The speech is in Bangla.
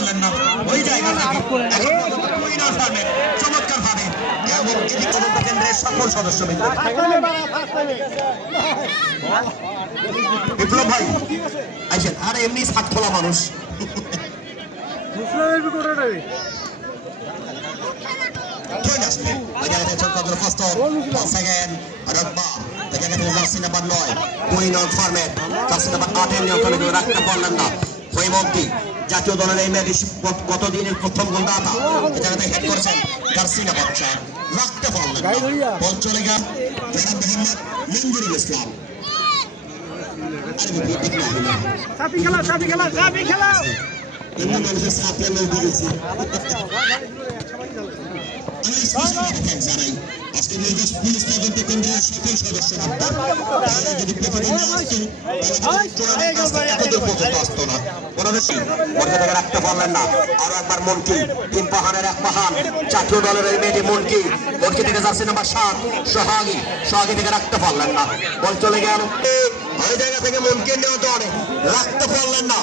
পারলেন না ওই জায়গা থেকে চমৎকার ভাবে এবং এটি তদন্ত কেন্দ্রের সকল সদস্য মিলে বিপ্লব ভাই আইসেন আর এমনি সাত খোলা মানুষ জাতীয় দলের এই ম্যাচ গতদিনের প্রথম গোলদাতা জায়গাতে হেড করেছেন গার্সিনা বাচ্চা রাখতে পারলেন না বল চলে গেল মঞ্জুরুল ইসলাম জানাই আজকে পুলিশ তদন্ত কেন্দ্রের সকল সদস্য আসতো না রাখতে পারলেন না আরো একবার মনকি তিন পাহাড়ের এক পাহাড় জাতীয় দলের এই মেয়েটি মনকি মনকি থেকে যাচ্ছে নাম্বার 7 সোহাগী থেকে রাখতে পারলেন না বল চলে গেল ওই জায়গা থেকে মনকি নেওয়া দৌড়ে রাখতে পারলেন না